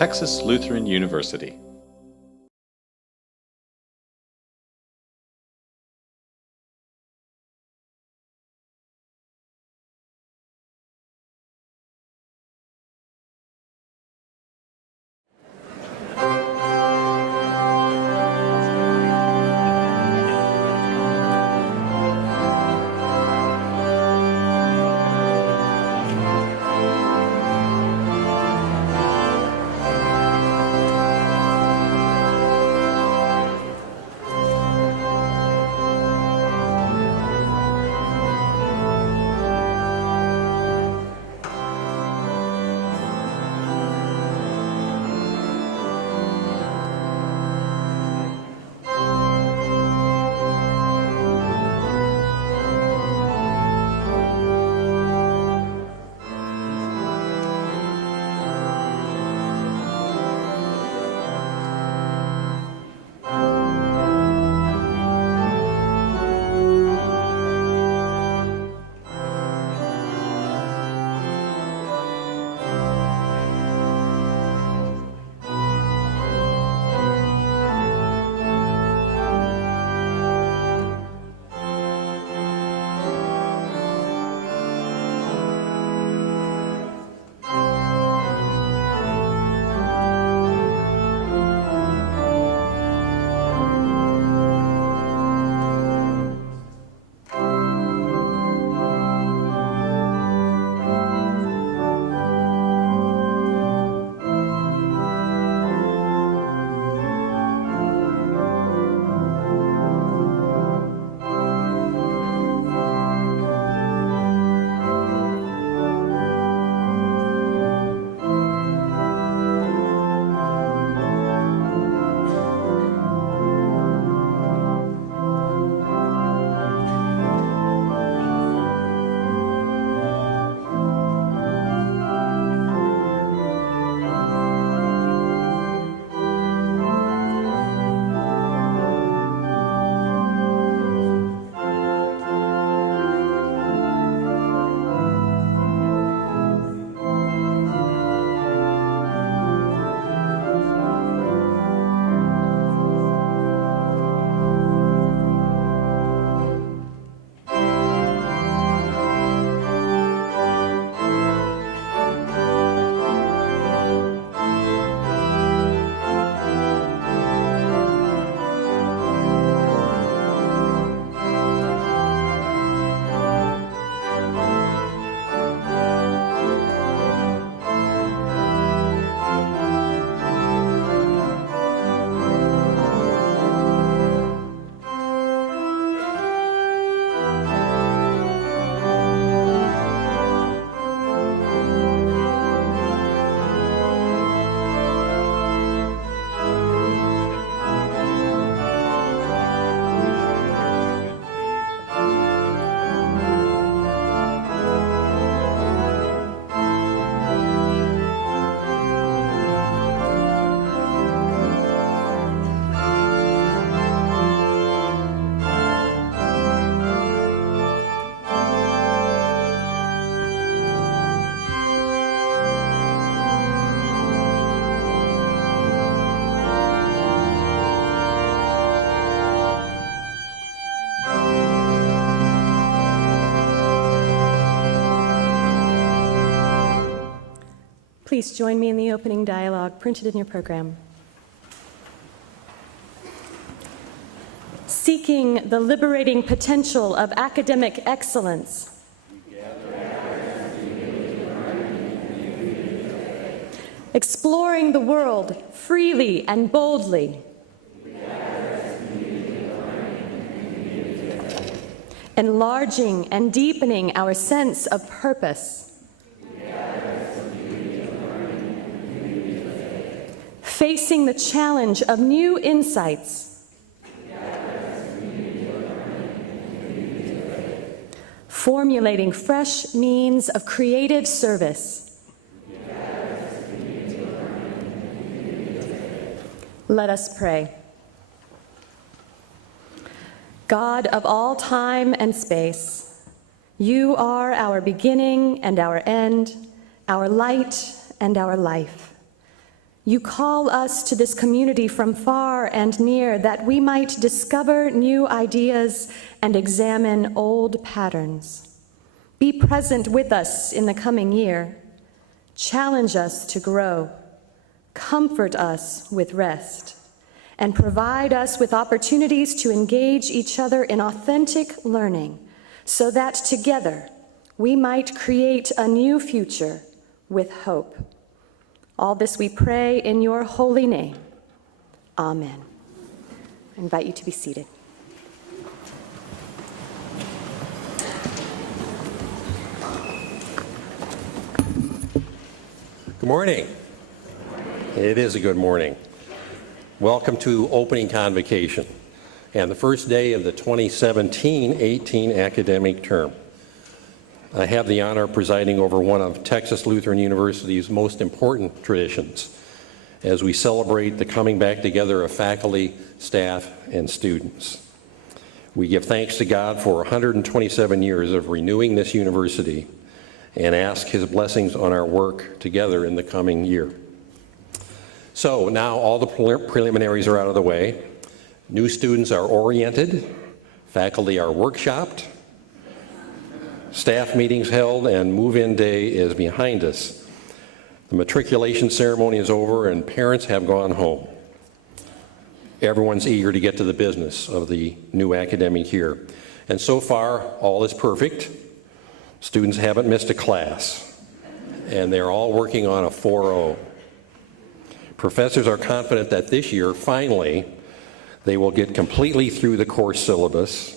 Texas Lutheran University. Please join me in the opening dialogue printed in your program. Seeking the liberating potential of academic excellence. Exploring the world freely and boldly. Enlarging and deepening our sense of purpose. Facing the challenge of new insights. Formulating fresh means of creative service. Let us pray. God of all time and space, you are our beginning and our end, our light and our life. You call us to this community from far and near that we might discover new ideas and examine old patterns. Be present with us in the coming year. Challenge us to grow. Comfort us with rest. And provide us with opportunities to engage each other in authentic learning so that together we might create a new future with hope. All this we pray in your holy name. Amen. I invite you to be seated. Good morning. It is a good morning. Welcome to Opening Convocation and the first day of the 2017-18 academic term. I have the honor of presiding over one of Texas Lutheran University's most important traditions as we celebrate the coming back together of faculty, staff, and students. We give thanks to God for 127 years of renewing this university and ask His blessings on our work together in the coming year. So now all the preliminaries are out of the way. New students are oriented, faculty are workshopped, staff meetings held, and move-in day is behind us. The matriculation ceremony is over and parents have gone home. Everyone's eager to get to the business of the new academic year. And so far, all is perfect. Students haven't missed a class, and they're all working on a 4.0. Professors are confident that this year, finally, they will get completely through the course syllabus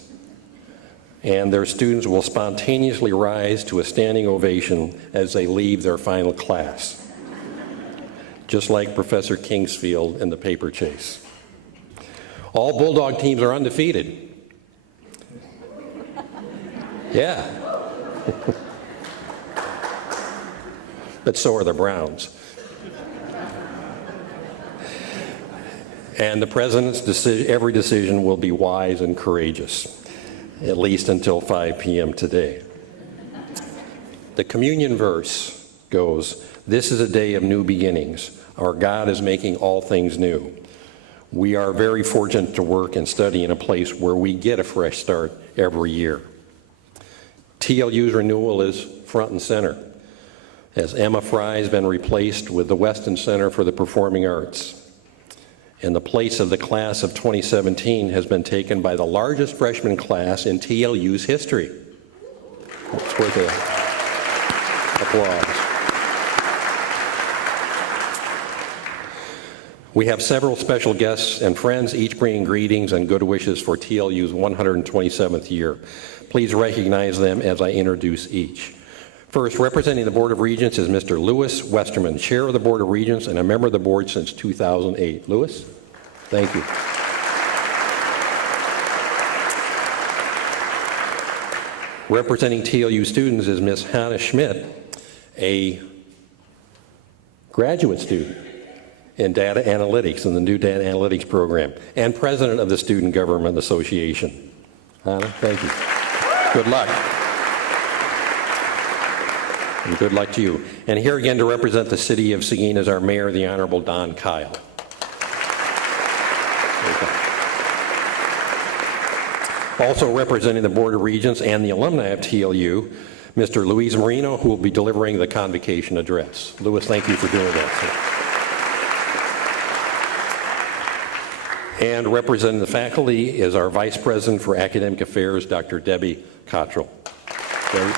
and their students will spontaneously rise to a standing ovation as they leave their final class, just like Professor Kingsfield in the paper chase. All Bulldog teams are undefeated. Yeah. But so are the Browns. And the president's decision, every decision will be wise and courageous, at least until 5 p.m. today. The communion verse goes, "This is a day of new beginnings. Our God is making all things new." We are very fortunate to work and study in a place where we get a fresh start every year. TLU's renewal is front and center, as Emma Fry has been replaced with the Weston Center for the Performing Arts. And the place of the class of 2017 has been taken by the largest freshman class in TLU's history. It's worth an applause. We have several special guests and friends, each bringing greetings and good wishes for TLU's 127th year. Please recognize them as I introduce each. First, representing the Board of Regents is Mr. Louis Westerman, Chair of the Board of Regents and a member of the Board since 2008. Louis, thank you. Representing TLU students is Ms. Hannah Schmidt, a graduate student in data analytics in the new data analytics program and president of the Student Government Association. Hannah, thank you. Good luck. And good luck to you. And here again to represent the city of Seguin is our mayor, the Honorable Don Kyle. Also representing the Board of Regents and the alumni of TLU, Mr. Luis Marino, who will be delivering the convocation address. Louis, thank you for doing that. And representing the faculty is our Vice President for Academic Affairs, Dr. Debbie Cottrell. Debbie.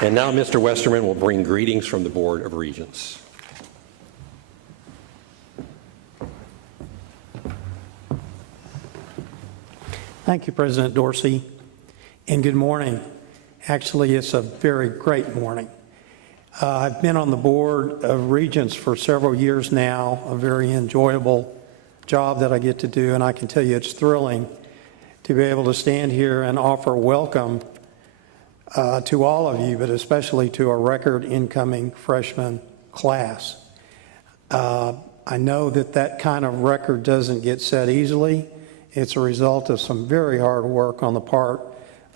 And now Mr. Westerman will bring greetings from the Board of Regents. Thank you, President Dorsey, and good morning. Actually, it's a very great morning. I've been on the Board of Regents for several years now, a very enjoyable job that I get to do, and I can tell you it's thrilling to be able to stand here and offer welcome to all of you, but especially to our record incoming freshman class. I know that kind of record doesn't get set easily. It's a result of some very hard work on the part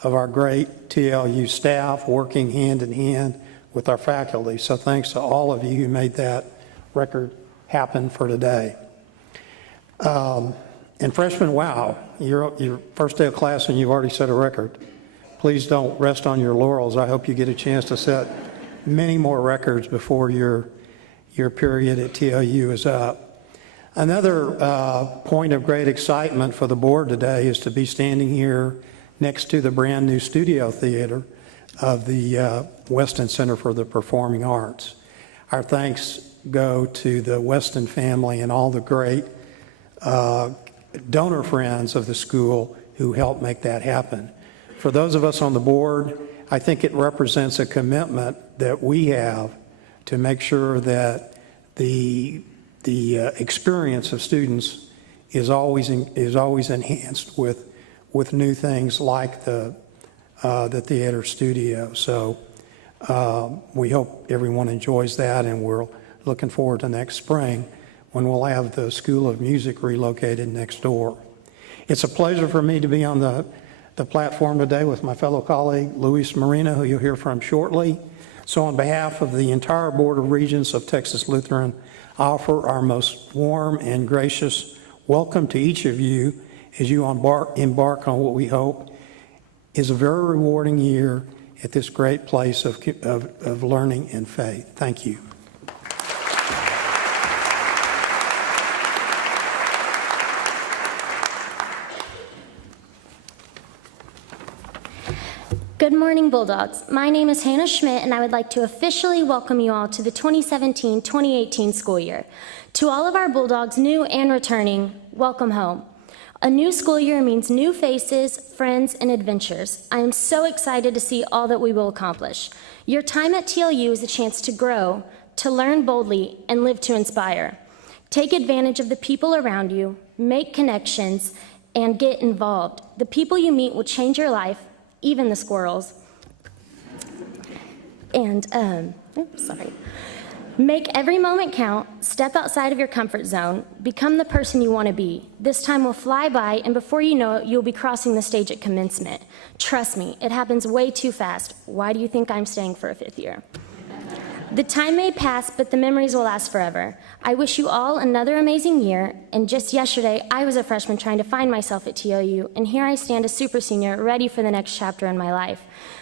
of our great TLU staff, working hand in hand with our faculty. So thanks to all of you who made that record happen for today. And freshmen, wow, your first day of class and you've already set a record. Please don't rest on your laurels. I hope you get a chance to set many more records before your period at TLU is up. Another point of great excitement for the board today is to be standing here next to the brand new studio theater of the Weston Center for the Performing Arts. Our thanks go to the Weston family and all the great donor friends of the school who helped make that happen. For those of us on the board, I think it represents a commitment that we have to make sure that the experience of students is always enhanced with new things like the theater studio. So we hope everyone enjoys that, and we're looking forward to next spring when we'll have the School of Music relocated next door. It's a pleasure for me to be on the platform today with my fellow colleague, Luis Marina, who you'll hear from shortly. So on behalf of the entire Board of Regents of Texas Lutheran, I offer our most warm and gracious welcome to each of you as you embark on what we hope is a very rewarding year at this great place of learning and faith. Thank you. Good morning, Bulldogs. My name is Hannah Schmidt, and I would like to officially welcome you all to the 2017-2018 school year. To all of our Bulldogs, new and returning, welcome home. A new school year means new faces, friends, and adventures. I am so excited to see all that we will accomplish. Your time at TLU is a chance to grow, to learn boldly, and live to inspire. Take advantage of the people around you, make connections, and get involved. The people you meet will change your life, even the squirrels. And, make every moment count, step outside of your comfort zone, become the person you want to be. This time will fly by, and before you know it, you'll be crossing the stage at commencement. Trust me, it happens way too fast. Why do you think I'm staying for a 5th year? The time may pass, but the memories will last forever. I wish you all another amazing year, and just yesterday, I was a freshman trying to find myself at TLU, and here I stand a super senior, ready for the next chapter in my life.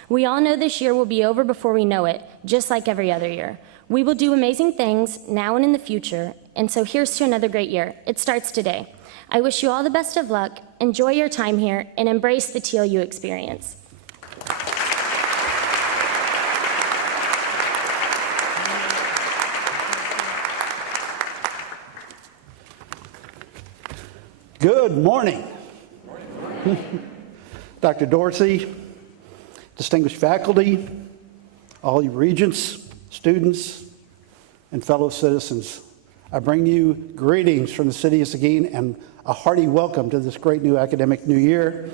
We all know this year will be over before we know it, just like every other year. We will do amazing things now and in the future, and so here's to another great year. It starts today. I wish you all the best of luck, enjoy your time here, and embrace the TLU experience. Good morning. Dr. Dorsey, distinguished faculty, all you regents, students, and fellow citizens, I bring you greetings from the city of Seguin and a hearty welcome to this great new academic new year.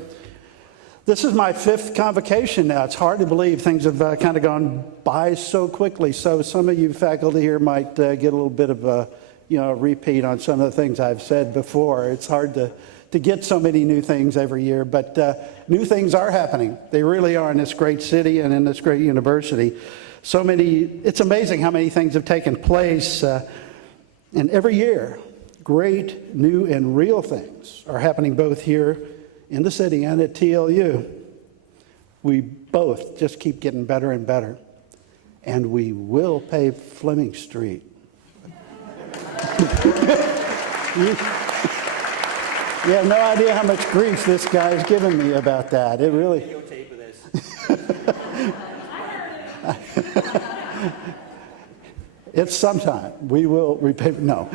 This is my 5th convocation now. It's hard to believe things have kind of gone by so quickly. So some of you faculty here might get a little bit of a repeat on some of the things I've said before. It's hard to get so many new things every year, but new things are happening. They really are in this great city and in this great university. So many, it's amazing how many things have taken place, and every year, great, new, and real things are happening both here in the city and at TLU. We both just keep getting better and better, and we will pave Fleming Street. You have no idea how much grief this guy's given me about that. It really. Videotape of this. It's sometime. We will repay. No,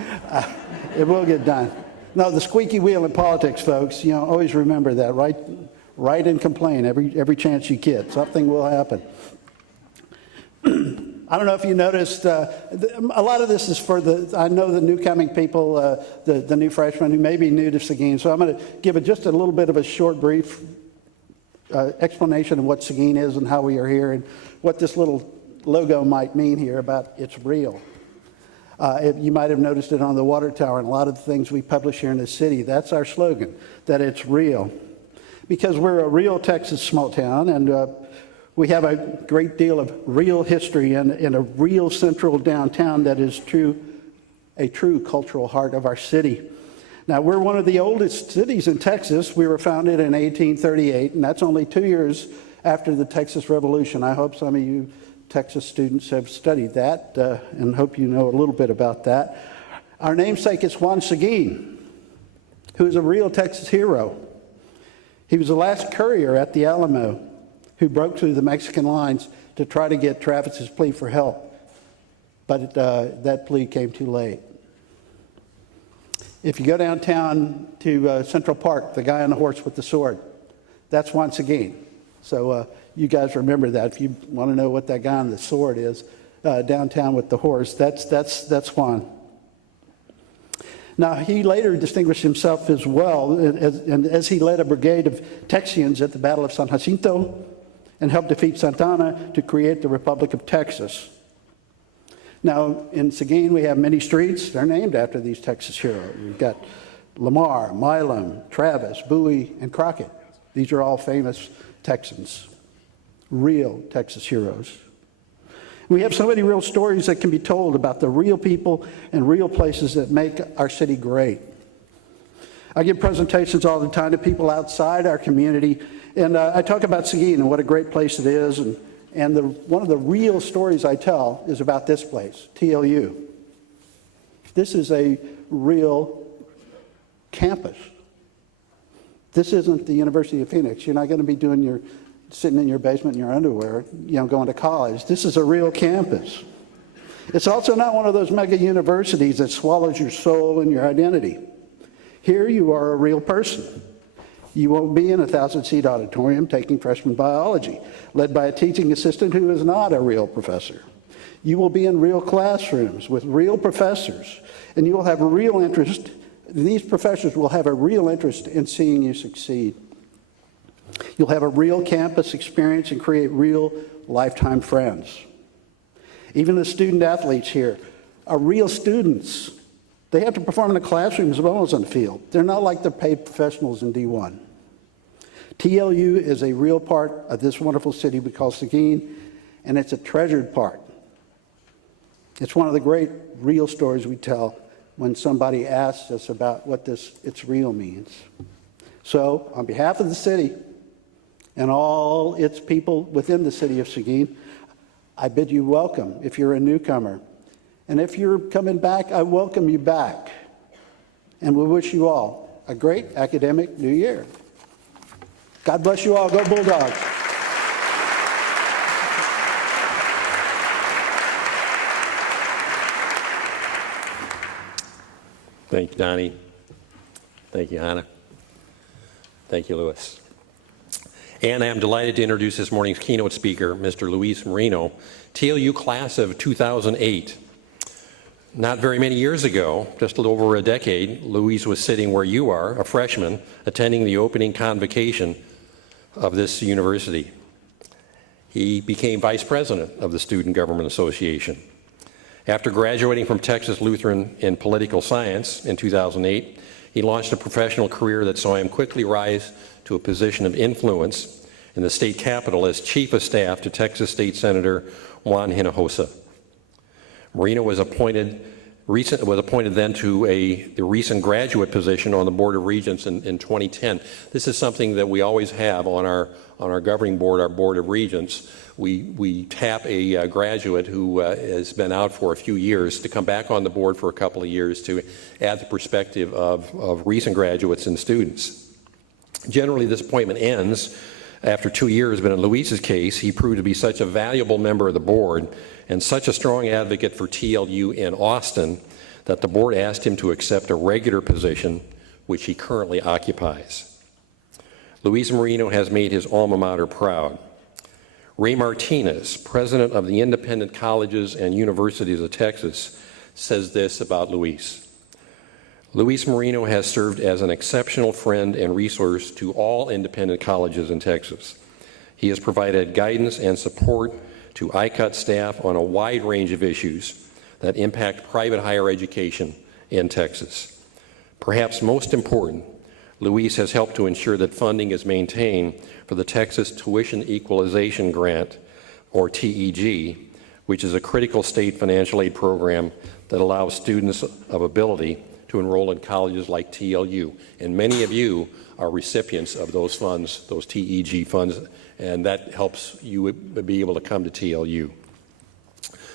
it will get done. No, the squeaky wheel in politics, folks. Always remember that. Write and complain every chance you get. Something will happen. I don't know if you noticed, a lot of this is for I know the new coming people, the new freshmen who may be new to Seguin. So I'm going to give just a little bit of a short, brief explanation of what Seguin is and how we are here and what this little logo might mean here about it's real. You might have noticed it on the water tower and a lot of the things we publish here in the city. That's our slogan, that it's real. Because we're a real Texas small town, and We have a great deal of real history and a real central downtown that is a true cultural heart of our city. Now, we're one of the oldest cities in Texas. We were founded in 1838, and that's only 2 years after the Texas Revolution. I hope some of you Texas students have studied that and hope you know a little bit about that. Our namesake is Juan Seguin, who is a real Texas hero. He was the last courier at the Alamo who broke through the Mexican lines to try to get Travis's plea for help, but that plea came too late. If you go downtown to Central Park, the guy on the horse with the sword, that's Juan Seguin. So you guys remember that. If you want to know what that guy on the sword is, downtown with the horse, that's Juan. Now, he later distinguished himself as well as he led a brigade of Texians at the Battle of San Jacinto and helped defeat Santana to create the Republic of Texas. Now, in Seguin, we have many streets. They're named after these Texas heroes. We've got Lamar, Milam, Travis, Bowie, and Crockett. These are all famous Texans, real Texas heroes. We have so many real stories that can be told about the real people and real places that make our city great. I give presentations all the time to people outside our community, and I talk about Seguin and what a great place it is. And one of the real stories I tell is about this place, TLU. This is a real campus. This isn't the University of Phoenix. You're not going to be sitting in your basement in your underwear, going to college. This is a real campus. It's also not one of those mega universities that swallows your soul and your identity. Here you are a real person. You won't be in a 1,000-seat auditorium taking freshman biology, led by a teaching assistant who is not a real professor. You will be in real classrooms with real professors, and you will have a real interest. These professors will have a real interest in seeing you succeed. You'll have a real campus experience and create real lifetime friends. Even the student athletes here are real students. They have to perform in the classroom as well as on the field. They're not like the paid professionals in D1. TLU is a real part of this wonderful city we call Seguin, and it's a treasured part. It's one of the great real stories we tell when somebody asks us about what it's real means. So, on behalf of the city and all its people within the city of Seguin, I bid you welcome if you're a newcomer. And if you're coming back, I welcome you back. And we wish you all a great academic new year. God bless you all. Go Bulldogs. Thank you, Donnie. Thank you, Hannah. Thank you, Louis. And I'm delighted to introduce this morning's keynote speaker, Mr. Luis Marino, TLU class of 2008. Not very many years ago, just a little over a decade, Luis was sitting where you are, a freshman, attending the opening convocation of this university. He became vice president of the Student Government Association. After graduating from Texas Lutheran in political science in 2008, he launched a professional career that saw him quickly rise to a position of influence in the state capitol as chief of staff to Texas State Senator Juan Hinojosa. Marino was appointed then to the recent graduate position on the Board of Regents in 2010. This is something that we always have on our governing board, our Board of Regents. We tap a graduate who has been out for a few years to come back on the board for a couple of years to add the perspective of recent graduates and students. Generally, this appointment ends after 2 years, but in Luis's case, he proved to be such a valuable member of the board and such a strong advocate for TLU in Austin that the board asked him to accept a regular position, which he currently occupies. Luis Marino has made his alma mater proud. Ray Martinez, president of the Independent Colleges and Universities of Texas, says this about Luis. Luis Marino has served as an exceptional friend and resource to all independent colleges in Texas. He has provided guidance and support to ICUT staff on a wide range of issues that impact private higher education in Texas. Perhaps most important, Luis has helped to ensure that funding is maintained for the Texas Tuition Equalization Grant, or TEG, which is a critical state financial aid program that allows students of ability to enroll in colleges like TLU. And many of you are recipients of those funds, those TEG funds, and that helps you be able to come to TLU.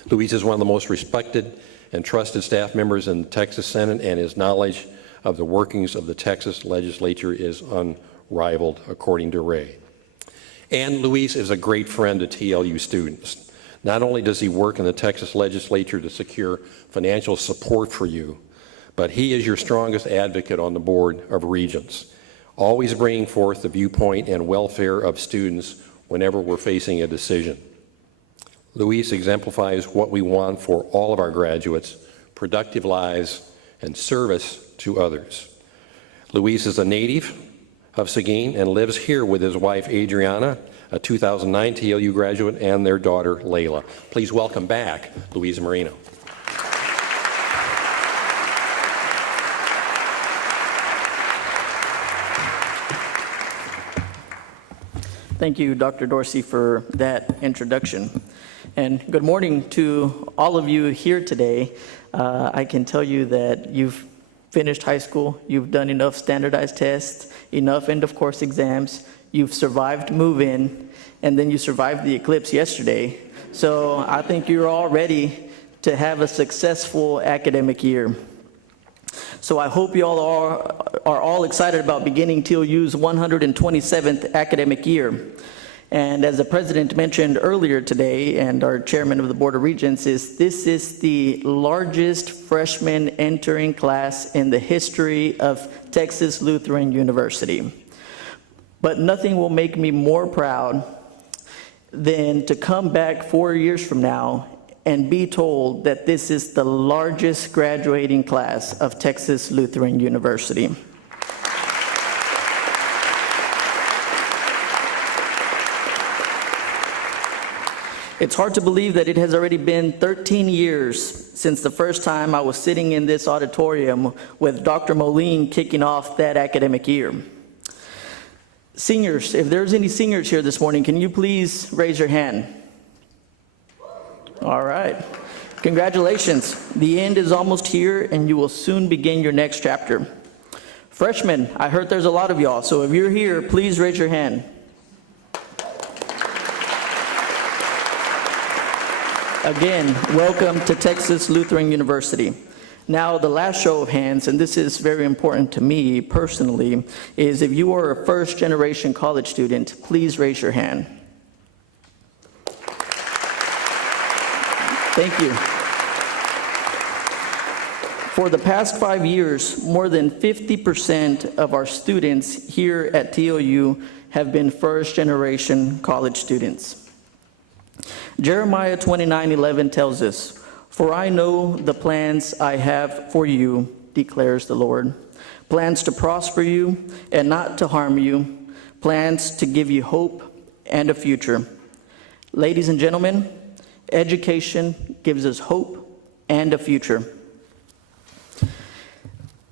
Luis is one of the most respected and trusted staff members in the Texas Senate, and his knowledge of the workings of the Texas legislature is unrivaled, according to Ray. And Luis is a great friend to TLU students. Not only does he work in the Texas legislature to secure financial support for you, but he is your strongest advocate on the Board of Regents, always bringing forth the viewpoint and welfare of students whenever we're facing a decision. Luis exemplifies what we want for all of our graduates: productive lives and service to others. Luis is a native of Seguin and lives here with his wife Adriana, a 2009 TLU graduate, and their daughter Layla. Please welcome back Luis Marino. Thank you, Dr. Dorsey, for that introduction. And good morning to all of you here today. I can tell you that you've finished high school, you've done enough standardized tests, enough end-of-course exams, you've survived move-in, and then you survived the eclipse yesterday. So I think you're all ready to have a successful academic year. So I hope you all are all excited about beginning TLU's 127th academic year. And as the president mentioned earlier today, and our chairman of the Board of Regents, this is the largest freshman entering class in the history of Texas Lutheran University. But nothing will make me more proud than to come back 4 years from now and be told that this is the largest graduating class of Texas Lutheran University. It's hard to believe that it has already been 13 years since the first time I was sitting in this auditorium with Dr. Moline kicking off that academic year. Seniors, if there's any seniors here this morning, can you please raise your hand? All right. Congratulations. The end is almost here, and you will soon begin your next chapter. Freshmen, I heard there's a lot of y'all, so if you're here, please raise your hand. Again, welcome to Texas Lutheran University. Now, the last show of hands, and this is very important to me personally, is if you are a first-generation college student, please raise your hand. Thank you. For the past 5 years, more than 50% of our students here at TLU have been first-generation college students. Jeremiah 29:11 tells us, "For I know the plans I have for you, declares the Lord, plans to prosper you and not to harm you, plans to give you hope and a future." Ladies and gentlemen, education gives us hope and a future.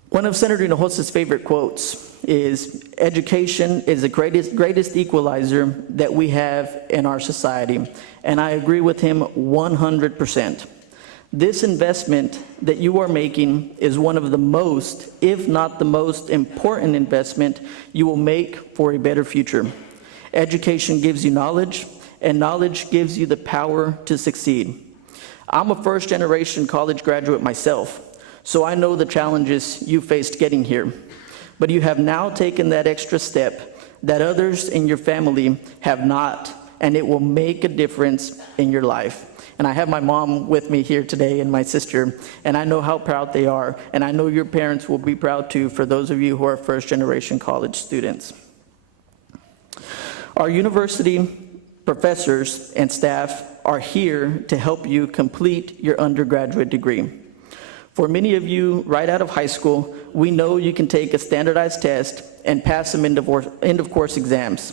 One of Senator Hinojsa's favorite quotes is, "Education is the greatest equalizer that we have in our society." And I agree with him 100%. This investment that you are making is one of the most, if not the most important investment you will make for a better future. Education gives you knowledge, and knowledge gives you the power to succeed. I'm a first-generation college graduate myself, so I know the challenges you faced getting here. But you have now taken that extra step that others in your family have not, and it will make a difference in your life. And I have my mom with me here today and my sister, and I know how proud they are, and I know your parents will be proud too, for those of you who are first-generation college students. Our university professors and staff are here to help you complete your undergraduate degree. For many of you right out of high school, we know you can take a standardized test and pass some end-of-course exams.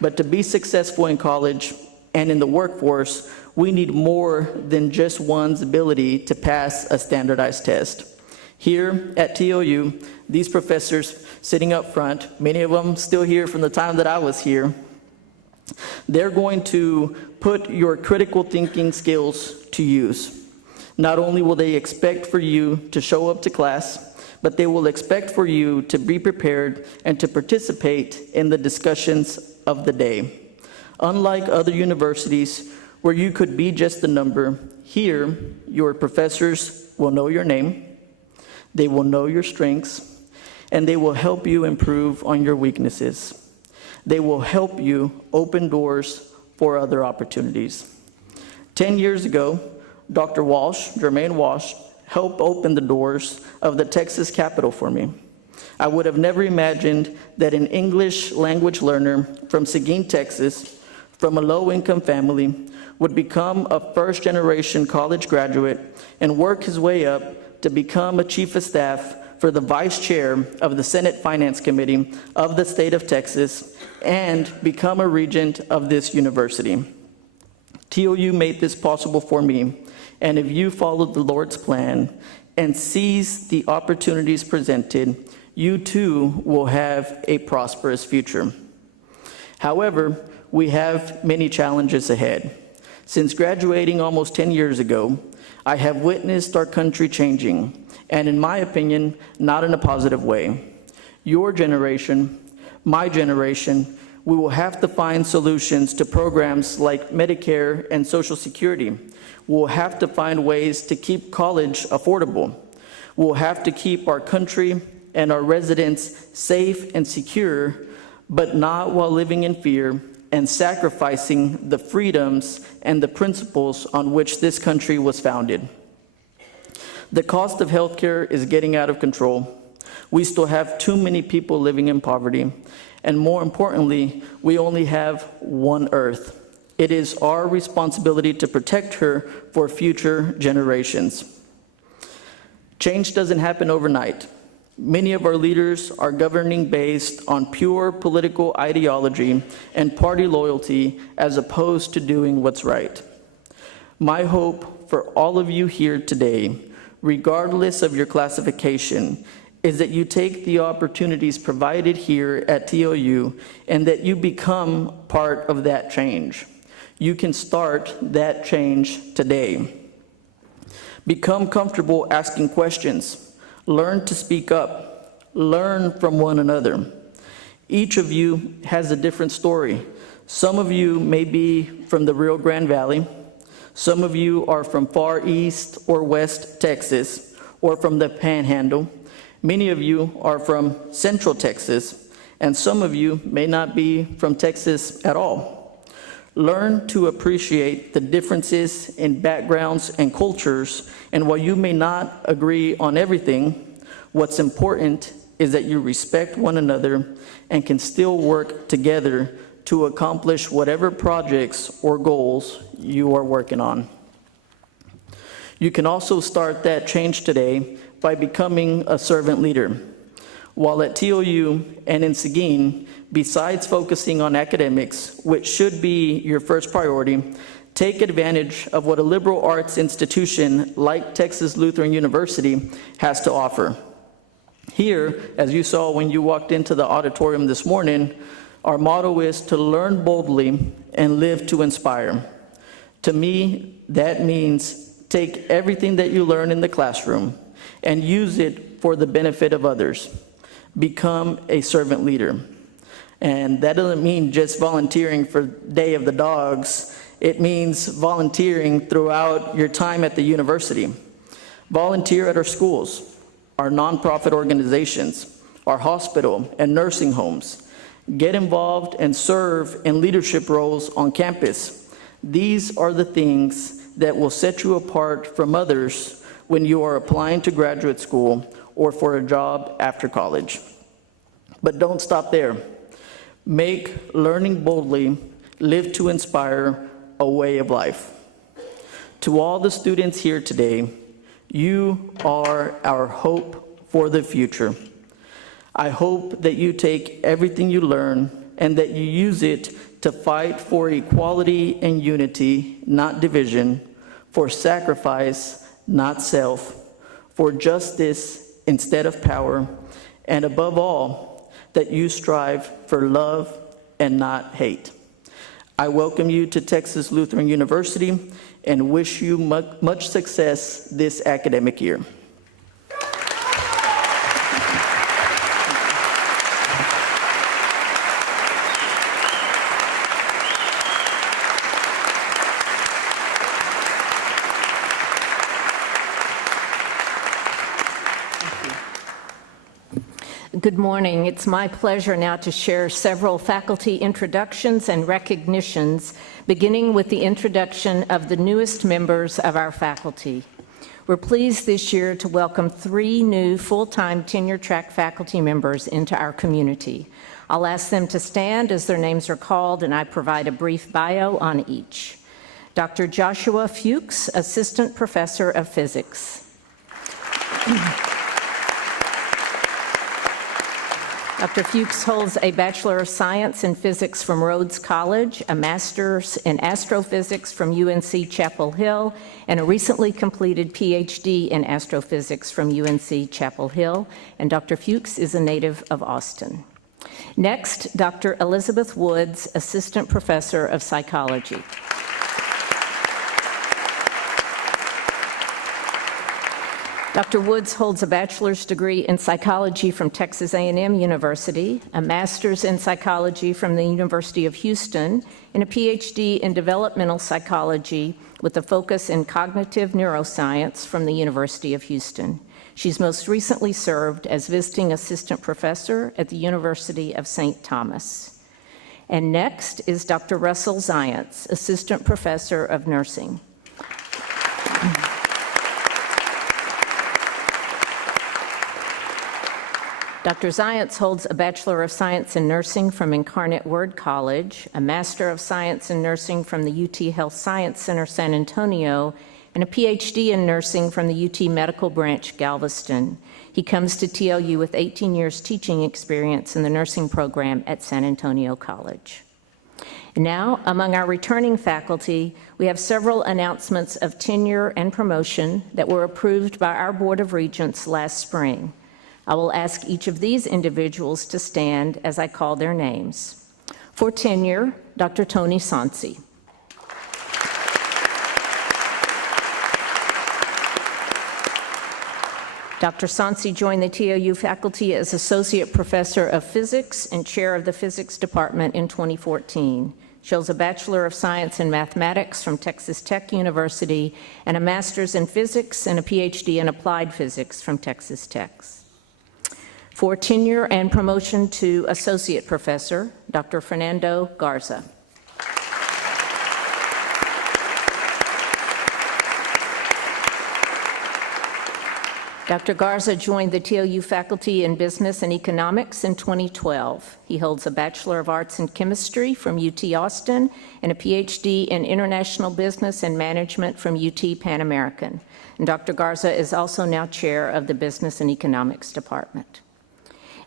But to be successful in college and in the workforce, we need more than just one's ability to pass a standardized test. Here at TLU, these professors sitting up front, many of them still here from the time that I was here, they're going to put your critical thinking skills to use. Not only will they expect for you to show up to class, but they will expect for you to be prepared and to participate in the discussions of the day. Unlike other universities where you could be just a number, here your professors will know your name, they will know your strengths, and they will help you improve on your weaknesses. They will help you open doors for other opportunities. 10 years ago, Dr. Walsh, Jermaine Walsh, helped open the doors of the Texas Capitol for me. I would have never imagined that an English language learner from Seguin, Texas, from a low-income family, would become a first-generation college graduate and work his way up to become a chief of staff for the vice chair of the Senate Finance Committee of the state of Texas and become a regent of this university. TLU made this possible for me, and if you follow the Lord's plan and seize the opportunities presented, you too will have a prosperous future. However, we have many challenges ahead. Since graduating almost 10 years ago, I have witnessed our country changing, and in my opinion, not in a positive way. Your generation, my generation, we will have to find solutions to programs like Medicare and Social Security. We'll have to find ways to keep college affordable. We'll have to keep our country and our residents safe and secure, but not while living in fear and sacrificing the freedoms and the principles on which this country was founded. The cost of healthcare is getting out of control. We still have too many people living in poverty. And more importantly, we only have one earth. It is our responsibility to protect her for future generations. Change doesn't happen overnight. Many of our leaders are governing based on pure political ideology and party loyalty as opposed to doing what's right. My hope for all of you here today, regardless of your classification, is that you take the opportunities provided here at TLU and that you become part of that change. You can start that change today. Become comfortable asking questions. Learn to speak up. Learn from one another. Each of you has a different story. Some of you may be from the Rio Grande Valley. Some of you are from far east or west Texas or from the Panhandle. Many of you are from Central Texas, and some of you may not be from Texas at all. Learn to appreciate the differences in backgrounds and cultures, and while you may not agree on everything, what's important is that you respect one another and can still work together to accomplish whatever projects or goals you are working on. You can also start that change today by becoming a servant leader. While at TLU and in Seguin, besides focusing on academics, which should be your first priority, take advantage of what a liberal arts institution like Texas Lutheran University has to offer. Here, as you saw when you walked into the auditorium this morning, our motto is to learn boldly and live to inspire. To me, that means take everything that you learn in the classroom and use it for the benefit of others. Become a servant leader. And that doesn't mean just volunteering for Day of the Dogs. It means volunteering throughout your time at the university. Volunteer at our schools, our nonprofit organizations, our hospital and nursing homes. Get involved and serve in leadership roles on campus. These are the things that will set you apart from others when you are applying to graduate school or for a job after college. But don't stop there. Make learning boldly, live to inspire a way of life. To all the students here today, you are our hope for the future. I hope that you take everything you learn and that you use it to fight for equality and unity, not division, for sacrifice, not self, for justice instead of power, and above all, that you strive for love and not hate. I welcome you to Texas Lutheran University and wish you much success this academic year. Good morning. It's my pleasure now to share several faculty introductions and recognitions, beginning with the introduction of the newest members of our faculty. We're pleased this year to welcome 3 new full-time tenure-track faculty members into our community. I'll ask them to stand as their names are called, and I provide a brief bio on each. Dr. Joshua Fuchs, Assistant Professor of Physics. Dr. Fuchs holds a Bachelor of Science in Physics from Rhodes College, a Master's in Astrophysics from UNC Chapel Hill, and a recently completed PhD in Astrophysics from UNC Chapel Hill. And Dr. Fuchs is a native of Austin. Next, Dr. Elizabeth Woods, Assistant Professor of Psychology. Dr. Woods holds a bachelor's degree in psychology from Texas A&M University, a master's in psychology from the University of Houston, and a PhD in developmental psychology with a focus in cognitive neuroscience from the University of Houston. She's most recently served as visiting assistant professor at the University of St. Thomas. And next is Dr. Russell Zients, Assistant Professor of Nursing. Dr. Zients holds a Bachelor of Science in Nursing from Incarnate Word College, a Master of Science in Nursing from the UT Health Science Center, San Antonio, and a PhD in Nursing from the UT Medical Branch, Galveston. He comes to TLU with 18 years teaching experience in the nursing program at San Antonio College. And now, among our returning faculty, we have several announcements of tenure and promotion that were approved by our Board of Regents last spring. I will ask each of these individuals to stand as I call their names. For tenure, Dr. Tony Sansi. Dr. Sansi joined the TLU faculty as Associate Professor of Physics and Chair of the Physics Department in 2014. She holds a Bachelor of Science in Mathematics from Texas Tech University and a Master's in Physics and a PhD in Applied Physics from Texas Tech. For tenure and promotion to Associate Professor, Dr. Fernando Garza. Dr. Garza joined the TLU faculty in Business and Economics in 2012. He holds a Bachelor of Arts in Chemistry from UT Austin and a PhD in International Business and Management from UT Pan American. And Dr. Garza is also now Chair of the Business and Economics Department.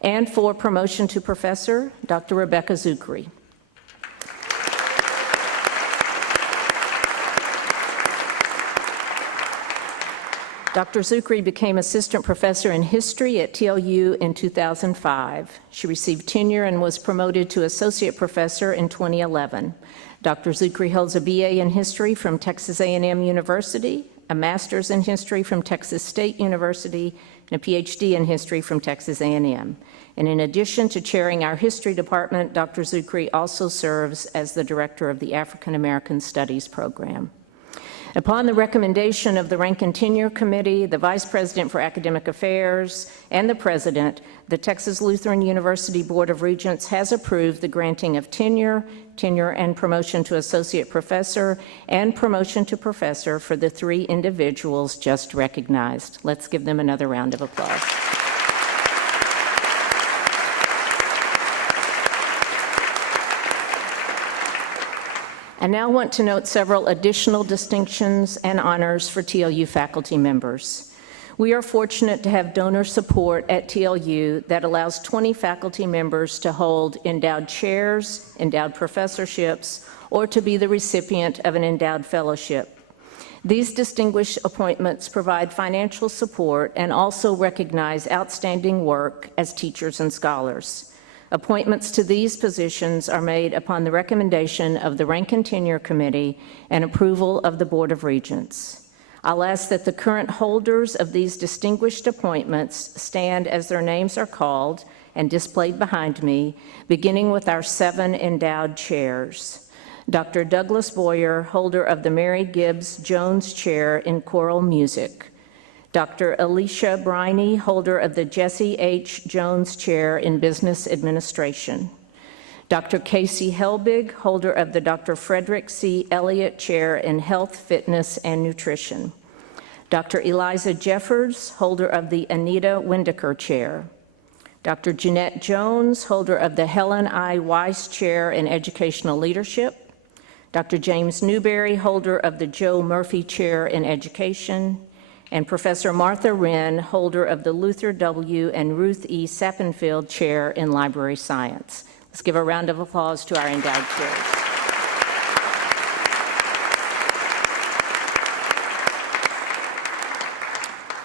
And for promotion to Professor, Dr. Rebecca Zuckery. Dr. Zuckery became Assistant Professor in History at TLU in 2005. She received tenure and was promoted to Associate Professor in 2011. Dr. Zuckery holds a BA in History from Texas A&M University, a Master's in History from Texas State University, and a PhD in History from Texas A&M. And in addition to chairing our History Department, Dr. Zuckery also serves as the Director of the African American Studies Program. Upon the recommendation of the Rank and Tenure Committee, the Vice President for Academic Affairs, and the President, the Texas Lutheran University Board of Regents has approved the granting of tenure and promotion to Associate Professor, and promotion to Professor for the 3 individuals just recognized. Let's give them another round of applause. I now want to note several additional distinctions and honors for TLU faculty members. We are fortunate to have donor support at TLU that allows 20 faculty members to hold endowed chairs, endowed professorships, or to be the recipient of an endowed fellowship. These distinguished appointments provide financial support and also recognize outstanding work as teachers and scholars. Appointments to these positions are made upon the recommendation of the Rank and Tenure Committee and approval of the Board of Regents. I'll ask that the current holders of these distinguished appointments stand as their names are called and displayed behind me, beginning with our 7 endowed chairs. Dr. Douglas Boyer, holder of the Mary Gibbs Jones Chair in Choral Music. Dr. Alicia Briney, holder of the Jesse H. Jones Chair in Business Administration. Dr. Casey Helbig, holder of the Dr. Frederick C. Elliott Chair in Health, Fitness, and Nutrition. Dr. Eliza Jeffers, holder of the Anita Windecker Chair. Dr. Jeanette Jones, holder of the Helen I. Weiss Chair in Educational Leadership. Dr. James Newberry, holder of the Joe Murphy Chair in Education. And Professor Martha Wren, holder of the Luther W. and Ruth E. Sappenfield Chair in Library Science. Let's give a round of applause to our endowed chairs.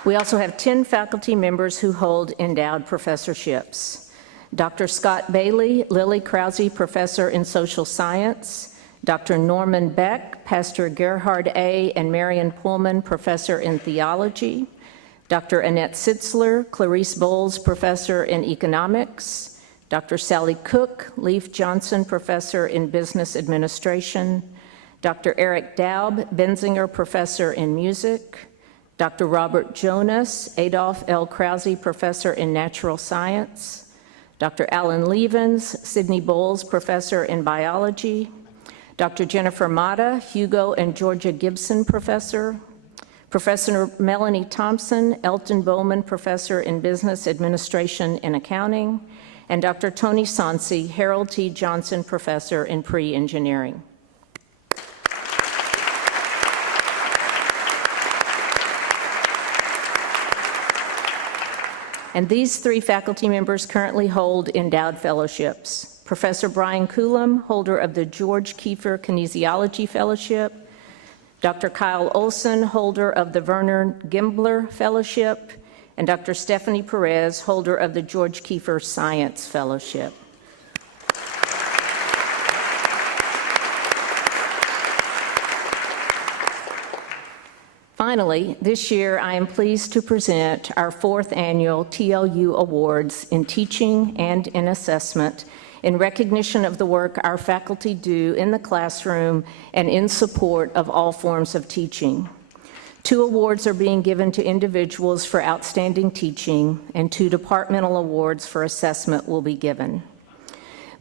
We also have 10 faculty members who hold endowed professorships. Dr. Scott Bailey, Lily Krause Professor in Social Science. Dr. Norman Beck, Pastor Gerhard A. and Marion Pullman Professor in Theology. Dr. Annette Sitzler, Clarice Bowles Professor in Economics. Dr. Sally Cook, Leif Johnson Professor in Business Administration. Dr. Eric Daub, Benzinger Professor in Music. Dr. Robert Jonas, Adolph L. Krause Professor in Natural Science. Dr. Alan Levens, Sidney Bowles Professor in Biology. Dr. Jennifer Mata, Hugo and Georgia Gibson Professor. Professor Melanie Thompson, Elton Bowman Professor in Business Administration and Accounting. And Dr. Tony Sansi, Harold T. Johnson Professor in Pre-Engineering. And these 3 faculty members currently hold endowed fellowships. Professor Brian Coulomb, holder of the George Kiefer Kinesiology Fellowship. Dr. Kyle Olson, holder of the Werner Gimbler Fellowship. And Dr. Stephanie Perez, holder of the George Kiefer Science Fellowship. Finally, this year I am pleased to present our 4th annual TLU Awards in Teaching and in Assessment in recognition of the work our faculty do in the classroom and in support of all forms of teaching. 2 awards are being given to individuals for outstanding teaching, and 2 departmental awards for assessment will be given.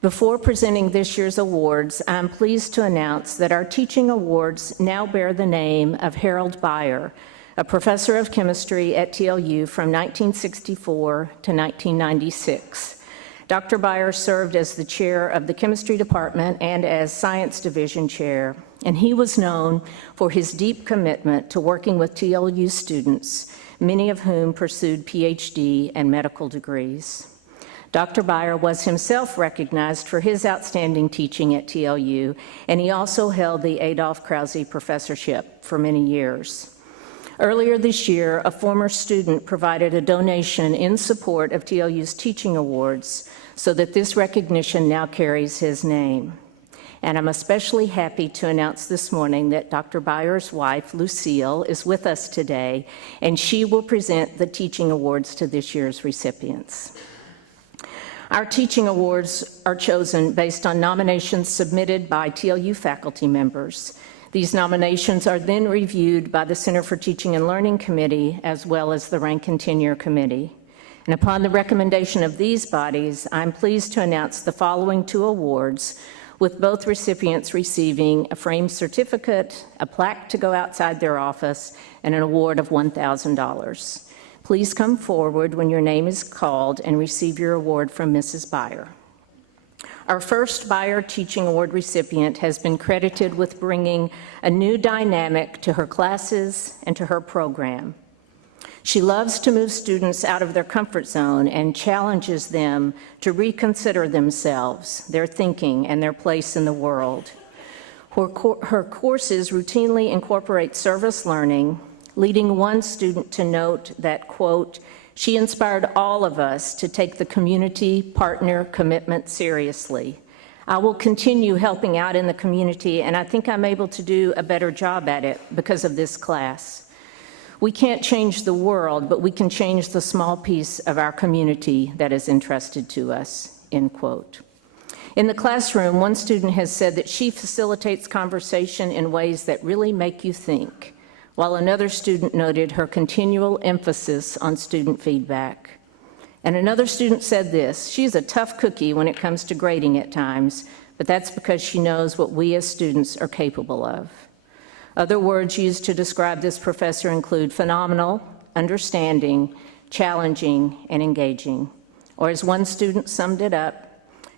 Before presenting this year's awards, I'm pleased to announce that our teaching awards now bear the name of Harold Beyer, a professor of chemistry at TLU from 1964 to 1996. Dr. Beyer served as the chair of the chemistry department and as science division chair, and he was known for his deep commitment to working with TLU students, many of whom pursued PhD and medical degrees. Dr. Beyer was himself recognized for his outstanding teaching at TLU, and he also held the Adolph Krause Professorship for many years. Earlier this year, a former student provided a donation in support of TLU's teaching awards so that this recognition now carries his name. And I'm especially happy to announce this morning that Dr. Beyer's wife, Lucille, is with us today, and she will present the teaching awards to this year's recipients. Our teaching awards are chosen based on nominations submitted by TLU faculty members. These nominations are then reviewed by the Center for Teaching and Learning Committee as well as the Rank and Tenure Committee. And upon the recommendation of these bodies, I'm pleased to announce the following 2 awards, with both recipients receiving a framed certificate, a plaque to go outside their office, and an award of $1,000. Please come forward when your name is called and receive your award from Mrs. Beyer. Our first Beyer Teaching Award recipient has been credited with bringing a new dynamic to her classes and to her program. She loves to move students out of their comfort zone and challenges them to reconsider themselves, their thinking, and their place in the world. Her courses routinely incorporate service learning, leading one student to note that, quote, "She inspired all of us to take the community partner commitment seriously. I will continue helping out in the community, and I think I'm able to do a better job at it because of this class. We can't change the world, but we can change the small piece of our community that is entrusted to us," end quote. In the classroom, one student has said that she facilitates conversation in ways that really make you think, while another student noted her continual emphasis on student feedback. And another student said this: "She's a tough cookie when it comes to grading at times, but that's because she knows what we as students are capable of." Other words used to describe this professor include phenomenal, understanding, challenging, and engaging. Or as one student summed it up,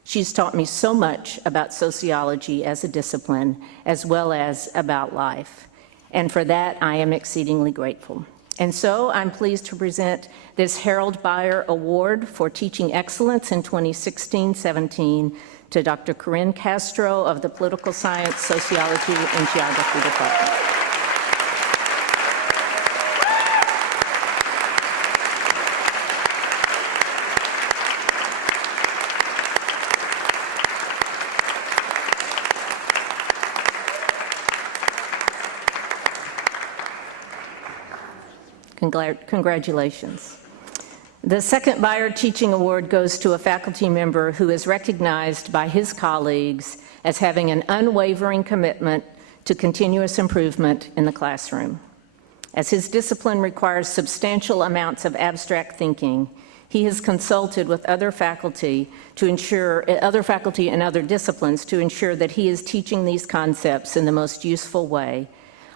"She's taught me so much about sociology as a discipline, as well as about life. And for that, I am exceedingly grateful." And so I'm pleased to present this Harold Beyer Award for Teaching Excellence in 2016-17 to Dr. Corinne Castro of the Political Science, Sociology, and Geography Department. Congratulations. The second Beyer Teaching Award goes to a faculty member who is recognized by his colleagues as having an unwavering commitment to continuous improvement in the classroom. As his discipline requires substantial amounts of abstract thinking, he has consulted with other faculty in other disciplines to ensure that he is teaching these concepts in the most useful way,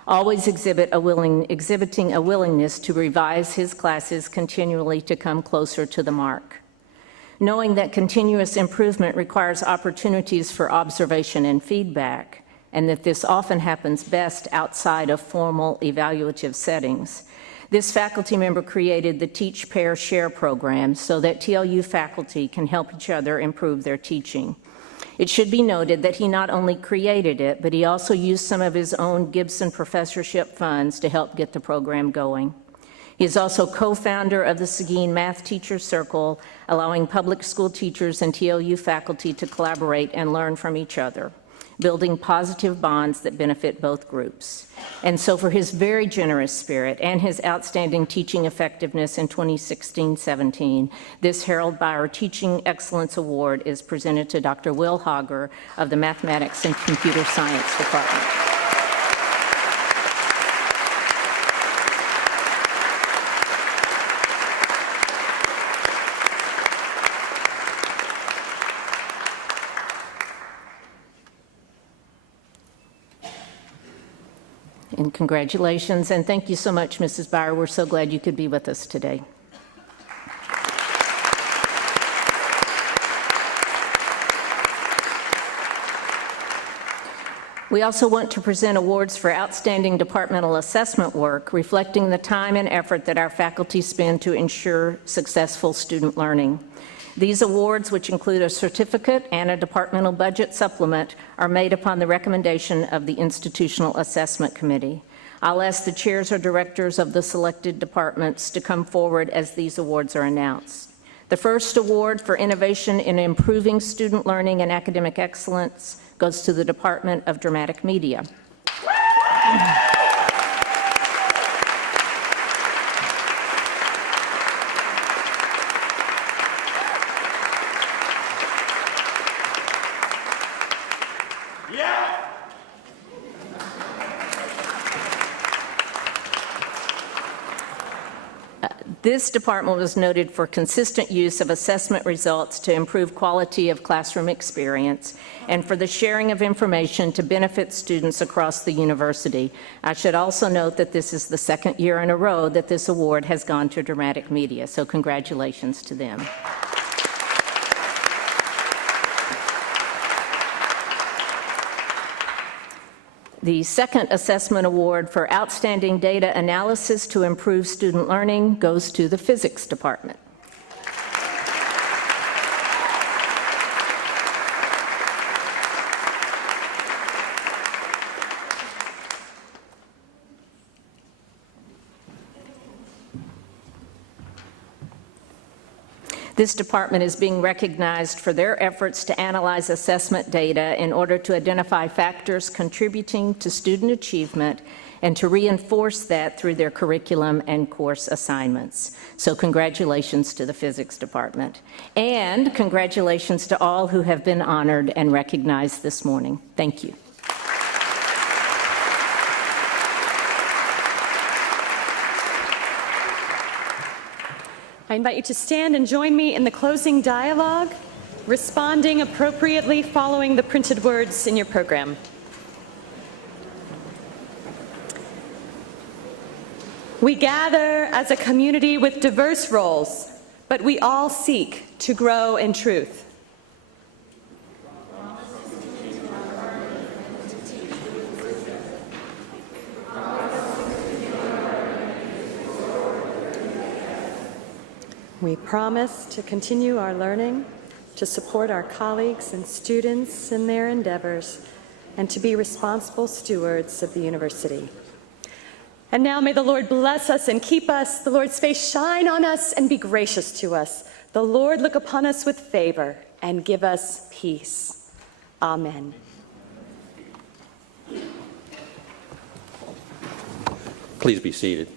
always exhibiting a willingness to revise his classes continually to come closer to the mark. Knowing that continuous improvement requires opportunities for observation and feedback, and that this often happens best outside of formal evaluative settings, this faculty member created the Teach, Pair, Share program so that TLU faculty can help each other improve their teaching. It should be noted that he not only created it, but he also used some of his own Gibson professorship funds to help get the program going. He is also co-founder of the Seguin Math Teachers Circle, allowing public school teachers and TLU faculty to collaborate and learn from each other, building positive bonds that benefit both groups. And so for his very generous spirit and his outstanding teaching effectiveness in 2016-17, this Harold Beyer Teaching Excellence Award is presented to Dr. Will Hager of the Mathematics and Computer Science Department. And congratulations, and thank you so much, Mrs. Beyer. We're so glad you could be with us today. We also want to present awards for outstanding departmental assessment work, reflecting the time and effort that our faculty spend to ensure successful student learning. These awards, which include a certificate and a departmental budget supplement, are made upon the recommendation of the Institutional Assessment Committee. I'll ask the chairs or directors of the selected departments to come forward as these awards are announced. The first award for innovation in improving student learning and academic excellence goes to the Department of Dramatic Media. This department was noted for consistent use of assessment results to improve quality of classroom experience and for the sharing of information to benefit students across the university. I should also note that this is the second year in a row that this award has gone to Dramatic Media, so congratulations to them. The second assessment award for outstanding data analysis to improve student learning goes to the physics department. This department is being recognized for their efforts to analyze assessment data in order to identify factors contributing to student achievement and to reinforce that through their curriculum and course assignments. So congratulations to the physics department. And congratulations to all who have been honored and recognized this morning. Thank you. I invite you to stand and join me in the closing dialogue, responding appropriately following the printed words in your program. We gather as a community with diverse roles, but we all seek to grow in truth. We promise to continue our learning, to support our colleagues and students in their endeavors, and to be responsible stewards of the university. And now may the Lord bless us and keep us, the Lord's face shine on us and be gracious to us. The Lord look upon us with favor and give us peace. Amen. Please be seated.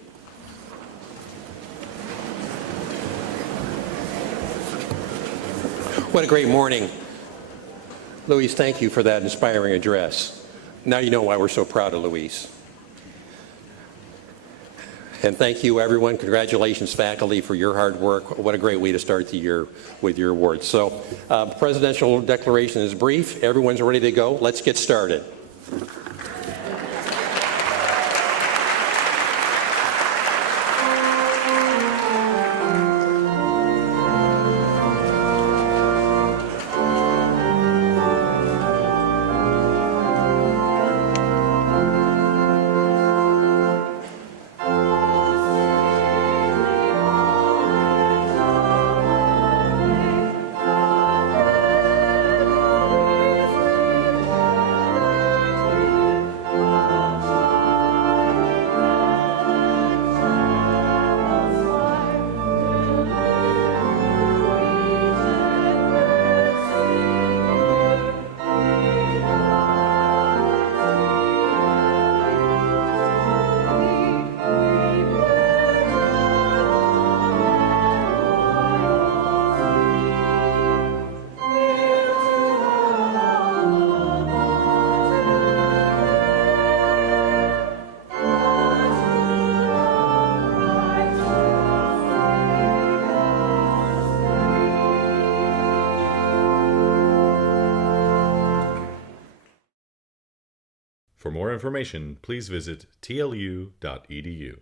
What a great morning. Louise, thank you for that inspiring address. Now you know why we're so proud of Louise. And thank you, everyone. Congratulations, faculty, for your hard work. What a great way to start the year with your awards. So, presidential declaration is brief. Everyone's ready to go. Let's get started. For more information, please visit tlu.edu.